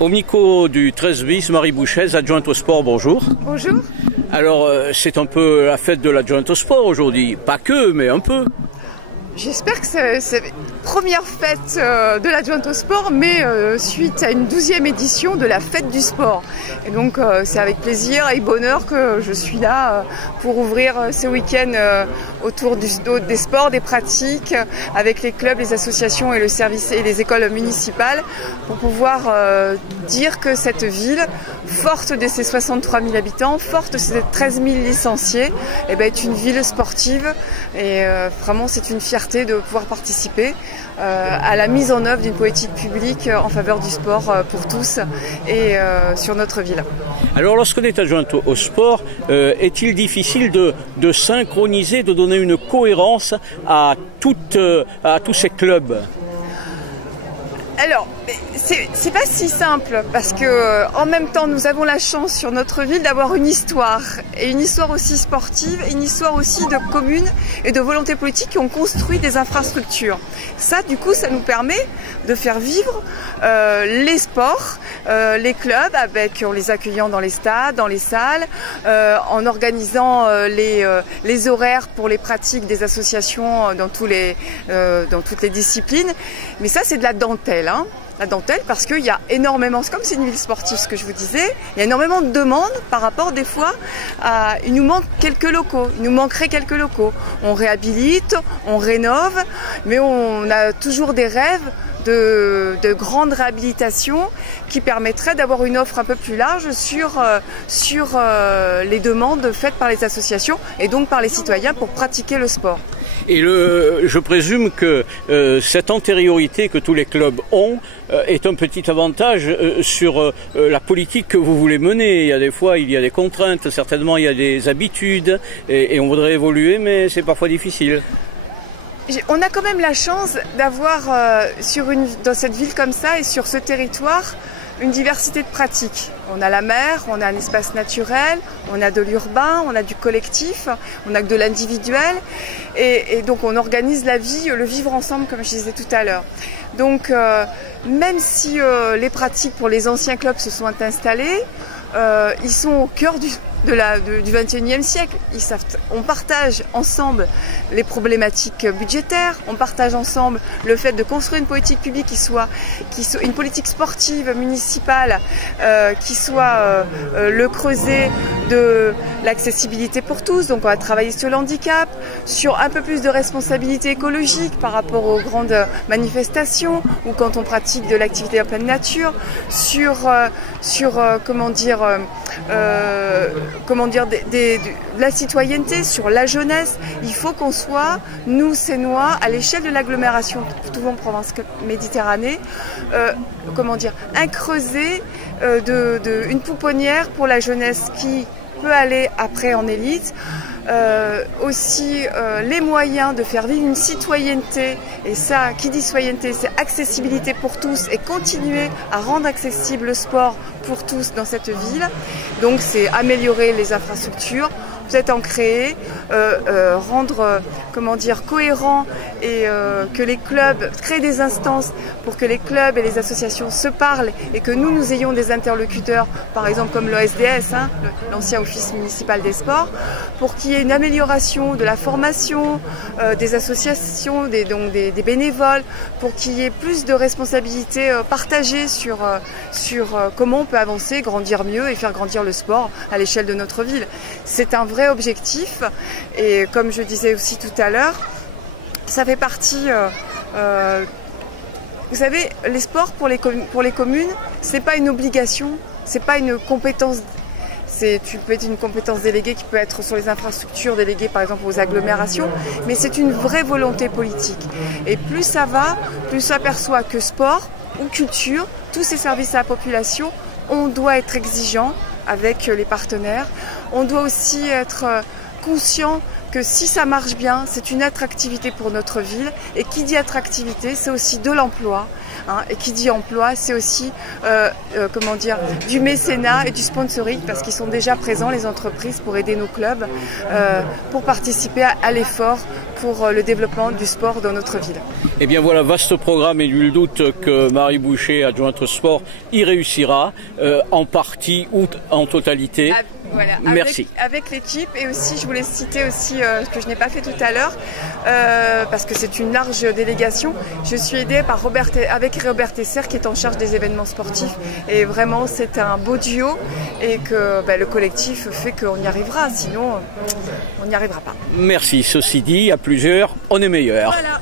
Au micro du 13 bis, Marie Bouchez, adjointe au sport, bonjour. Bonjour. Alors, c'est un peu la fête de l'adjointe au sport aujourd'hui. Pas que, mais un peu. J'espère que c'est la première fête de l'adjointe au sport, mais suite à une 12e édition de la fête du sport. Et donc, c'est avec plaisir et bonheur que je suis là pour ouvrir ce week-end autour des sports, des pratiques, avec les clubs, les associations et le service et les écoles municipales, pour pouvoir dire que cette ville, forte de ses 63 000 habitants, forte de ses 13 000 licenciés, est une ville sportive. Et vraiment, c'est une fierté de pouvoir participer à la mise en œuvre d'une politique publique en faveur du sport pour tous et sur notre ville. Alors, lorsqu'on est adjointe au sport, est-il difficile de synchroniser, de donner une cohérence à tous ces clubs ? Alors, c'est pas si simple parce que en même temps, nous avons la chance sur notre ville d'avoir une histoire, et une histoire aussi sportive, une histoire aussi de communes et de volontés politiques qui ont construit des infrastructures. Ça, du coup, ça nous permet de faire vivre les sports, les clubs, en les accueillant dans les stades, dans les salles, en organisant les horaires pour les pratiques des associations dans toutes les disciplines. Mais ça, c'est de la dentelle. La dentelle, parce qu'il y a énormément, c'est comme c'est une ville sportive, ce que je vous disais, il y a énormément de demandes par rapport des fois il nous manque quelques locaux, il nous manquerait quelques locaux. On réhabilite, on rénove, mais on a toujours des rêves de grandes réhabilitations qui permettraient d'avoir une offre un peu plus large sur les demandes faites par les associations et donc par les citoyens pour pratiquer le sport. Et je présume que cette antériorité que tous les clubs ont est un petit avantage sur la politique que vous voulez mener. Il y a des fois, il y a des contraintes, certainement il y a des habitudes et on voudrait évoluer, mais c'est parfois difficile. On a quand même la chance d'avoir dans cette ville comme ça et sur ce territoire une diversité de pratiques. On a la mer, on a un espace naturel, on a de l'urbain, on a du collectif, on a de l'individuel et donc on organise la vie, le vivre ensemble comme je disais tout à l'heure. Donc même si les pratiques pour les anciens clubs se sont installées, ils sont au cœur du XXIe siècle. On partage ensemble les problématiques budgétaires, on partage ensemble le fait de construire une politique publique qui soit une politique sportive municipale qui soit le creuset de l'accessibilité pour tous. Donc on va travailler sur le handicap, sur un peu plus de responsabilité écologique par rapport aux grandes manifestations ou quand on pratique de l'activité en pleine nature, sur de la citoyenneté, sur la jeunesse. Il faut qu'on soit, nous, Sénois, à l'échelle de l'agglomération Toulon-Provence-Méditerranée, un creuset une pouponnière pour la jeunesse qui peut aller après en élite. Aussi les moyens de faire vivre une citoyenneté, et ça, qui dit citoyenneté, c'est accessibilité pour tous et continuer à rendre accessible le sport pour tous dans cette ville. Donc c'est améliorer les infrastructures, peut-être en créer, rendre cohérent et que les clubs créent des instances pour que les clubs et les associations se parlent et que nous ayons des interlocuteurs, par exemple comme l'OSDS, l'ancien Office municipal des sports, pour qu'il y ait une amélioration de la formation des associations, des bénévoles, pour qu'il y ait plus de responsabilités partagées sur comment on peut avancer, grandir mieux et faire grandir le sport à l'échelle de notre ville. C'est un vrai objectif et comme je disais aussi tout à l'heure, ça fait partie, vous savez, les sports pour les communes, c'est pas une obligation, c'est pas une compétence. Tu peux être une compétence déléguée qui peut être sur les infrastructures déléguées par exemple aux agglomérations, mais c'est une vraie volonté politique. Et plus ça va, plus on s'aperçoit que sport ou culture, tous ces services à la population, on doit être exigeant avec les partenaires. On doit aussi être conscient que si ça marche bien, c'est une attractivité pour notre ville. Et qui dit attractivité, c'est aussi de l'emploi. Et qui dit emploi, c'est aussi du mécénat et du sponsoring, parce qu'ils sont déjà présents, les entreprises, pour aider nos clubs, pour participer à l'effort pour le développement du sport dans notre ville. Eh bien voilà, vaste programme et nul doute que Marie Boucher, adjointe sport, y réussira en partie ou en totalité. Voilà, merci. Avec l'équipe, et aussi je voulais citer aussi ce que je n'ai pas fait tout à l'heure parce que c'est une large délégation. Je suis aidée par avec Robert Tesser qui est en charge des événements sportifs, et vraiment c'est un beau duo, et que le collectif fait qu'on y arrivera, sinon on n'y arrivera pas. Merci, ceci dit, à plusieurs, on est meilleur. Voilà.